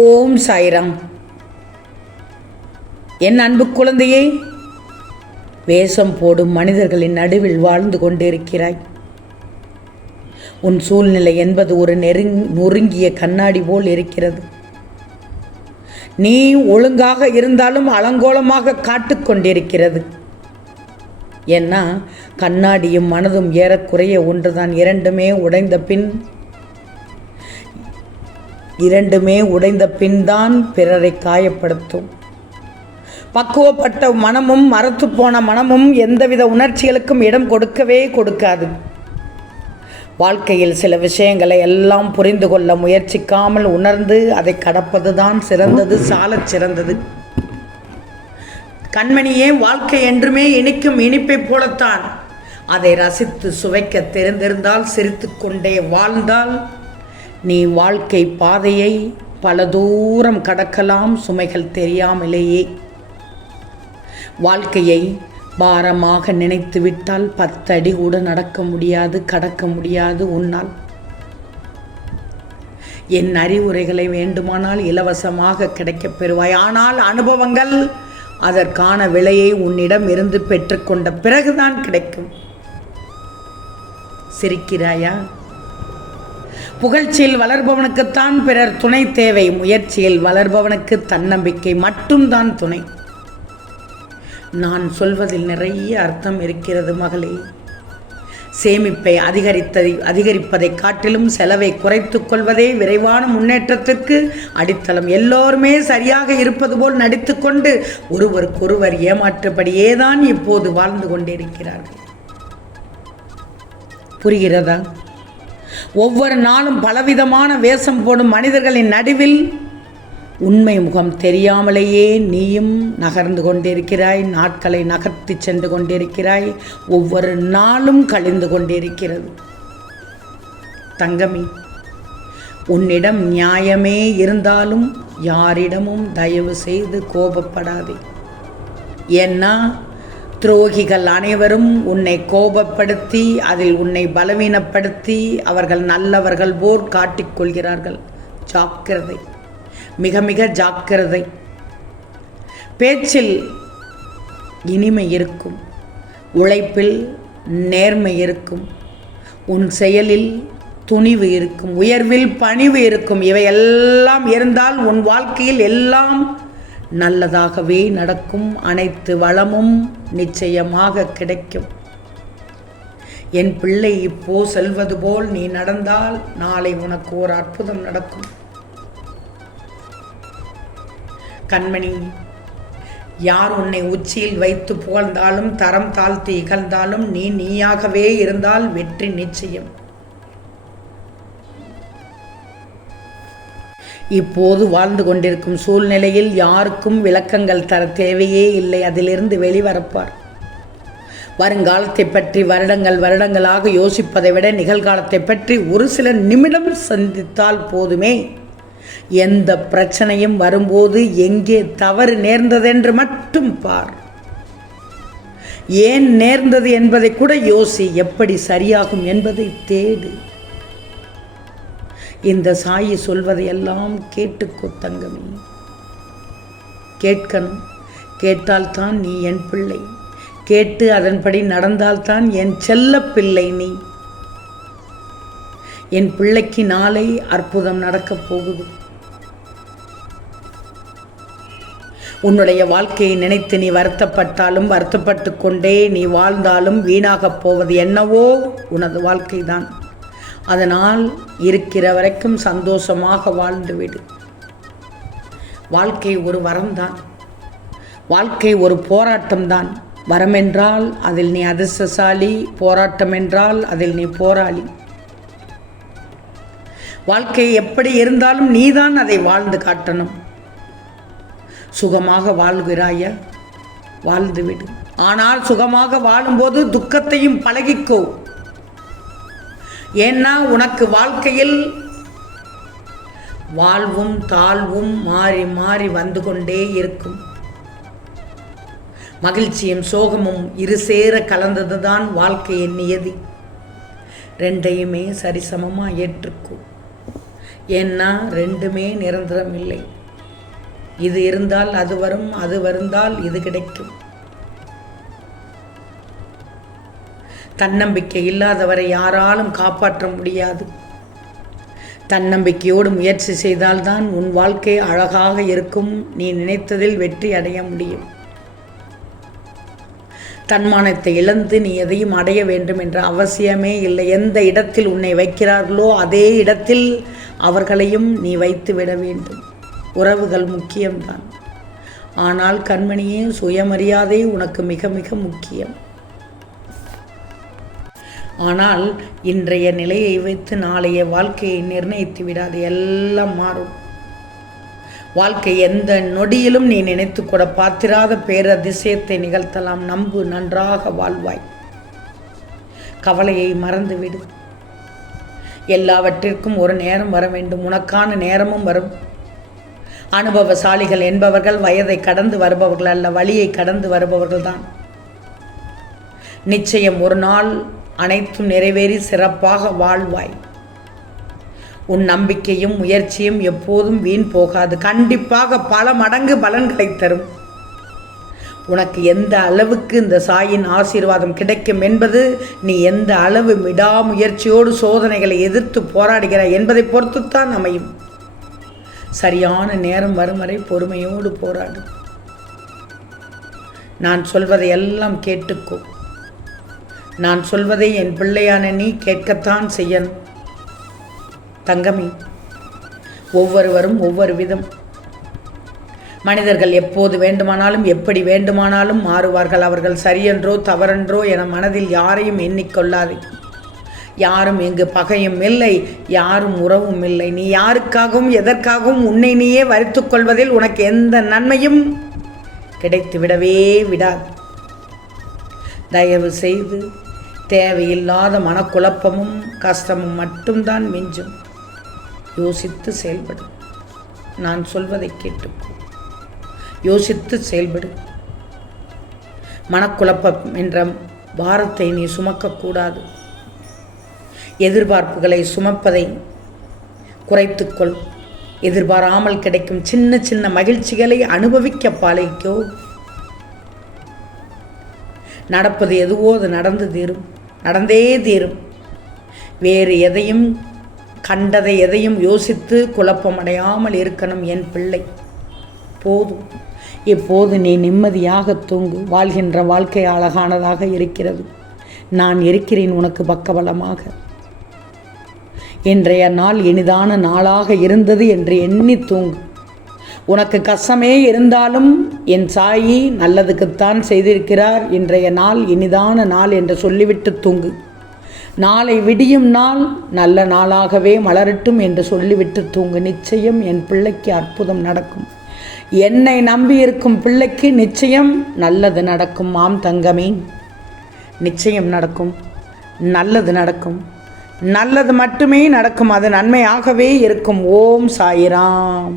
ஓம் சாய்ராம். என் அன்பு குழந்தையே, வேஷம் போடும் மனிதர்களின் நடுவில் வாழ்ந்து கொண்டிருக்கிறாய். உன் சூழ்நிலை என்பது ஒரு நொறுங்கிய கண்ணாடி போல் இருக்கிறது. நீ ஒழுங்காக இருந்தாலும் அலங்கோலமாக காட்டுக்கொண்டிருக்கிறது. ஏன்னா கண்ணாடியும் மனதும் ஏறக்குறைய ஒன்றுதான். இரண்டுமே உடைந்த பின் தான் பிறரை காயப்படுத்தும். பக்குவப்பட்ட மனமும் மரத்து போன மனமும் எந்தவித உணர்ச்சிகளுக்கும் இடம் கொடுக்கவே கொடுக்காது. வாழ்க்கையில் சில விஷயங்களை எல்லாம் புரிந்து கொள்ள முயற்சிக்காமல் உணர்ந்து அதை கடப்பது தான் சிறந்தது, சாலச் சிறந்தது. கண்மணியே, வாழ்க்கை என்றுமே இனிக்கும் இனிப்பை போலத்தான். அதை ரசித்து சுவைக்க தெரிந்திருந்தால், சிரித்து கொண்டே வாழ்ந்தால் நீ வாழ்க்கை பாதையை பல தூரம் கடக்கலாம், சுமைகள் தெரியாமலேயே. வாழ்க்கையை பாரமாக நினைத்து விட்டால் 10 அடி கூட நடக்க முடியாது, கடக்க முடியாது உன்னால். என் அறிவுரைகளை வேண்டுமானால் இலவசமாக கிடைக்கப் பெறுவாய். ஆனால் அனுபவங்கள், அதற்கான விலையை உன்னிடம் இருந்து பெற்றுக்கொண்ட பிறகுதான் கிடைக்கும். சிரிக்கிறாயா? புகழ்ச்சியில் வளர்பவனுக்குத்தான் பிறர் துணை தேவை. முயற்சியில் வளர்பவனுக்கு தன்னம்பிக்கை மட்டும்தான் துணை. நான் சொல்வதில் நிறைய அர்த்தம் இருக்கிறது மகளே. சேமிப்பை அதிகரிப்பதை காட்டிலும் செலவை குறைத்துக் கொள்வதே விரைவான முன்னேற்றத்திற்கு அடித்தளம். எல்லோருமே சரியாக இருப்பது போல் நடித்துக்கொண்டு ஒருவருக்கொருவர் ஏமாற்றப்படியேதான் இப்போது வாழ்ந்து கொண்டிருக்கிறார்கள். புரிகிறதா? ஒவ்வொரு நாளும் பலவிதமான வேஷம் போடும் மனிதர்களின் நடுவில் உண்மை முகம் தெரியாமலேயே நீயும் நகர்ந்து கொண்டிருக்கிறாய். நாட்களை நகர்த்தி சென்று கொண்டிருக்கிறாய். ஒவ்வொரு நாளும் கழிந்து கொண்டிருக்கிறது. தங்கமி, உன்னிடம் நியாயமே இருந்தாலும் யாரிடமும் தயவு செய்து கோபப்படாதே. ஏன்னா துரோகிகள் அனைவரும் உன்னை கோபப்படுத்தி அதில் உன்னை பலவீனப்படுத்தி அவர்கள் நல்லவர்கள் போல் காட்டிக்கொள்கிறார்கள். ஜாக்கிரதை, மிக மிக ஜாக்கிரதை. பேச்சில் இனிமை இருக்கும், உழைப்பில் நேர்மை இருக்கும், உன் செயலில் துணிவு இருக்கும், உயர்வில் பணிவு இருக்கும். இவையெல்லாம் இருந்தால் உன் வாழ்க்கையில் எல்லாம் நல்லதாகவே நடக்கும். அனைத்து வளமும் நிச்சயமாக கிடைக்கும். என் பிள்ளை, இப்போ செல்வது போல் நீ நடந்தால் நாளை உனக்கு ஒரு அற்புதம் நடக்கும். கண்மணி, யார் உன்னை உச்சியில் வைத்து புகழ்ந்தாலும் தரம் தாழ்த்தி இகழ்ந்தாலும் நீ நீயாகவே இருந்தால் வெற்றி நிச்சயம். இப்போது வாழ்ந்து கொண்டிருக்கும் சூழ்நிலையில் யாருக்கும் விளக்கங்கள் தர தேவையே இல்லை. அதிலிருந்து வெளிவரப்பார். வருங்காலத்தை பற்றி வருடங்களாக யோசிப்பதை விட நிகழ்காலத்தை பற்றி ஒரு சில நிமிடம் சிந்தித்தால் போதுமே. எந்த பிரச்சனையும் வரும்போது எங்கே தவறு நேர்ந்ததென்று மட்டும் பார். ஏன் நேர்ந்தது என்பதை கூட யோசி. எப்படி சரியாகும் என்பதை தேடு. இந்த சாயி சொல்வதையெல்லாம் கேட்டுக்கோ தங்கமி. கேட்கணும். கேட்டால்தான் நீ என் பிள்ளை. கேட்டு அதன்படி நடந்தால்தான் என் செல்ல பிள்ளை நீ. என் பிள்ளைக்கு நாளை அற்புதம் நடக்கப் போகுது. உன்னுடைய வாழ்க்கையை நினைத்து நீ வருத்தப்பட்டாலும் வருத்தப்பட்டு கொண்டே நீ வாழ்ந்தாலும் வீணாகப் போவது என்னவோ உனது வாழ்க்கைதான். அதனால் இருக்கிற வரைக்கும் சந்தோஷமாக வாழ்ந்துவிடு. வாழ்க்கை ஒரு வரம்தான். வாழ்க்கை ஒரு போராட்டம்தான். வரம் என்றால் அதில் நீ அதிர்ஷ்டசாலி, போராட்டம் என்றால் அதில் நீ போராளி. வாழ்க்கை எப்படி இருந்தாலும் நீதான் அதை வாழ்ந்து காட்டணும். சுகமாக வாழ்கிறாயா? வாழ்ந்துவிடு. ஆனால் சுகமாக வாழும்போது துக்கத்தையும் பழகிக்கோ. ஏன்னா உனக்கு வாழ்க்கையில் வாழ்வும் தாழ்வும் மாறி மாறி வந்து கொண்டே இருக்கும். மகிழ்ச்சியும் சோகமும் இரு சேர கலந்ததுதான் வாழ்க்கையின் நியதி. ரெண்டையுமே சரிசமமாக ஏற்றுக்கோ. ஏன்னா ரெண்டுமே நிரந்தரம் இல்லை. இது இருந்தால் அது வரும், அது வருந்தால் இது கிடைக்கும். தன்னம்பிக்கை இல்லாதவரை யாராலும் காப்பாற்ற முடியாது. தன்னம்பிக்கையோடு முயற்சி செய்தால்தான் உன் வாழ்க்கை அழகாக இருக்கும். நீ நினைத்ததில் வெற்றி அடைய முடியும். தன்மானத்தை இழந்து நீ எதையும் அடைய வேண்டும் என்ற அவசியமே இல்லை. எந்த இடத்தில் உன்னை வைக்கிறார்களோ அதே இடத்தில் அவர்களையும் நீ வைத்து விட வேண்டும். உறவுகள் முக்கியம்தான். ஆனால் கண்மணியே, சுயமரியாதை உனக்கு மிக மிக முக்கியம். ஆனால் இன்றைய நிலையை வைத்து நாளைய வாழ்க்கையை நிர்ணயித்து விடாது. எல்லாம் மாறும். வாழ்க்கை எந்த நொடியிலும் நீ நினைத்து கூட பார்த்திராத பேரதிசயத்தை நிகழ்த்தலாம். நம்பு, நன்றாக வாழ்வாய். கவலையை மறந்துவிடு. எல்லாவற்றிற்கும் ஒரு நேரம் வர வேண்டும். உனக்கான நேரமும் வரும். அனுபவசாலிகள் என்பவர்கள் வயதை கடந்து வருபவர்கள் அல்ல, வழியை கடந்து வருபவர்கள் தான். நிச்சயம் ஒரு நாள் அனைத்தும் நிறைவேறி சிறப்பாக வாழ்வாய். உன் நம்பிக்கையும் முயற்சியும் எப்போதும் வீண் போகாது. கண்டிப்பாக பல மடங்கு பலன்களை தரும். உனக்கு எந்த அளவுக்கு இந்த சாயின் ஆசீர்வாதம் கிடைக்கும் என்பது நீ எந்த அளவு விடாமுயற்சியோடு சோதனைகளை எதிர்த்து போராடுகிறாய் என்பதை பொறுத்துத்தான் அமையும். சரியான நேரம் வரும் வரை பொறுமையோடு போராடு. நான் சொல்வதை எல்லாம் கேட்டுக்கோ. நான் சொல்வதை என் பிள்ளையான நீ கேட்கத்தான் செய்யணும். தங்கமே, ஒவ்வொருவரும் ஒவ்வொரு விதம். மனிதர்கள் எப்போது வேண்டுமானாலும் எப்படி வேண்டுமானாலும் மாறுவார்கள். அவர்கள் சரியென்றோ தவறென்றோ என மனதில் யாரையும் எண்ணிக்கொள்ளாதே. யாரும் இங்கு பகையும் இல்லை, யாரும் உறவும் இல்லை. நீ யாருக்காகவும் எதற்காகவும் உன்னை நீயே வருத்திக் கொள்வதில் உனக்கு எந்த நன்மையும் கிடைத்து விடவே விடாது. தயவு செய்து தேவையில்லாத மனக்குழப்பமும் கஷ்டமும் மட்டும்தான் மிஞ்சும். யோசித்து செயல்படு. நான் சொல்வதை கேட்டுக்கோ. யோசித்து செயல்படு. மனக்குழப்பம் என்ற பாரத்தை நீ சுமக்கக்கூடாது. எதிர்பார்ப்புகளை சுமப்பதை குறைத்துக்கொள். எதிர்பாராமல் கிடைக்கும் சின்ன சின்ன மகிழ்ச்சிகளை அனுபவிக்க பழகிக்கோ. நடப்பது எதுவோ அது நடந்தே தீரும். வேறு எதையும் கண்டதை எதையும் யோசித்து குழப்பமடையாமல் இருக்கணும் என் பிள்ளை. போதும். இப்போது நீ நிம்மதியாக தூங்கு. வாழ்கின்ற வாழ்க்கை அழகானதாக இருக்கிறது. நான் இருக்கிறேன் உனக்கு பக்கபலமாக. இன்றைய நாள் இனிதான நாளாக இருந்தது என்று எண்ணி தூங்கு. உனக்கு கஷ்டமே இருந்தாலும் என் சாயி நல்லதுக்குத்தான் செய்திருக்கிறார். இன்றைய நாள் இனிதான நாள் என்று சொல்லிவிட்டு தூங்கு. நாளை விடியும் நாள் நல்ல நாளாகவே மலரட்டும் என்று சொல்லிவிட்டு தூங்கு. நிச்சயம் என் பிள்ளைக்கு அற்புதம் நடக்கும். என்னை நம்பியிருக்கும் பிள்ளைக்கு நிச்சயம் நல்லது நடக்கும். ஆம் தங்கமே, நிச்சயம் நடக்கும். நல்லது நடக்கும். நல்லது மட்டுமே நடக்கும். அது நன்மையாகவே இருக்கும். ஓம் சாயிராம்.